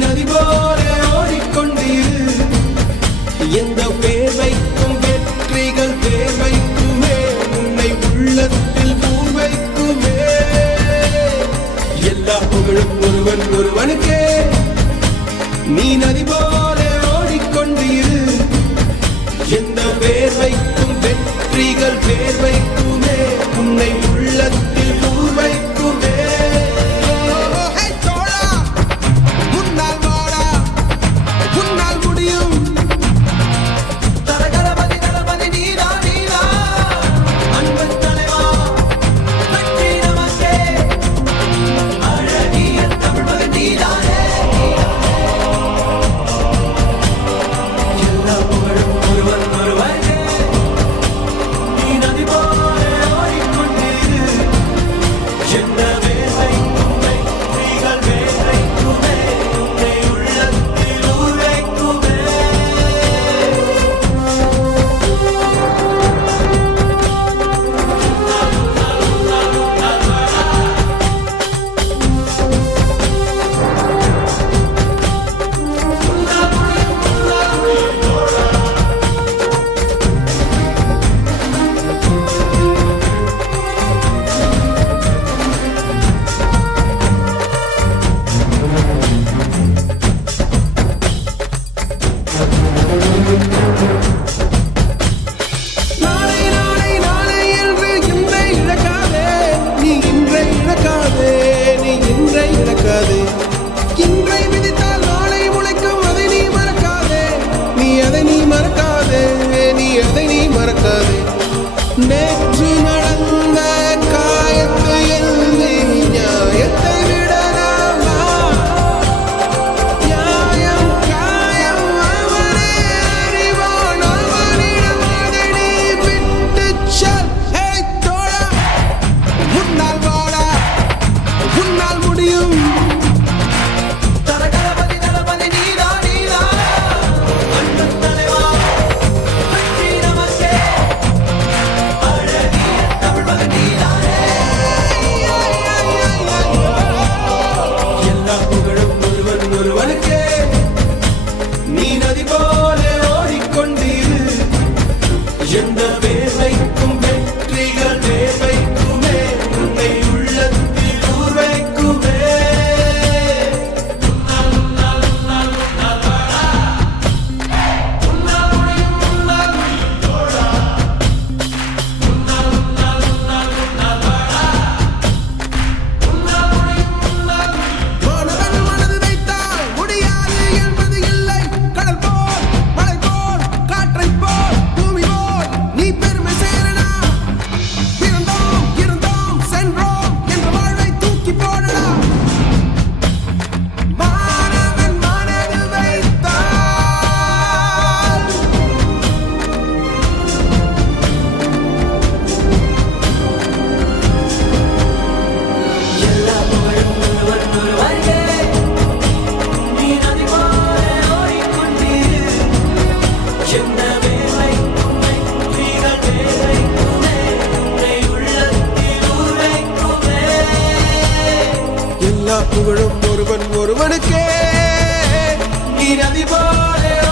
நதி போல ஓடிக்கொண்டிரு எந்த வேர்வைக்கும் வெற்றிகள் வேர்வைக்குமே உன்னை உள்ளத்தில் பூர்வைக்குமே எல்லா புகழும் ஒருவன் ஒருவனுக்கே நீ நதி போல ஓடிக்கொண்டிரு எந்த வேர்வைக்கும் வெற்றிகள் வேர்வைக்குமே உன்னை உள்ளத்தில் பூர்வைக்குமே நேற்று நடந்த காயத்தை எழுதி நியாயத்தை விடலாமா நியாயம் காயம் அவனே அறிவான் அவனிடம் அதை நீ விட்டுச் செல் தோழா உன்னால் வாடா உன்னால் முடியும் எந்த வேர்வைக்கும் வெற்றிகள் வேர்வைக்குமே உன்னை உள்ளத்தில் ஊர்வைக்குமே மனது வைத்தால் முடியாது என்பது இல்லை கடல் போல் மலை போல் காற்றை போல் நீ பெருமை சேரனா பிறந்தோம் இருந்தோம் சென்றோம் என்ற வாழ்வை தூக்கி போடடா மாணவன் மனது வைத்தால் எல்லா புகழும் ஒருவன் ஒருவருக்கே நீ நதி போல ஓடிக்கொண்டிரு எந்த எல்லா புகழும் ஒருவன் ஒருவனுக்கே நீ நதி போல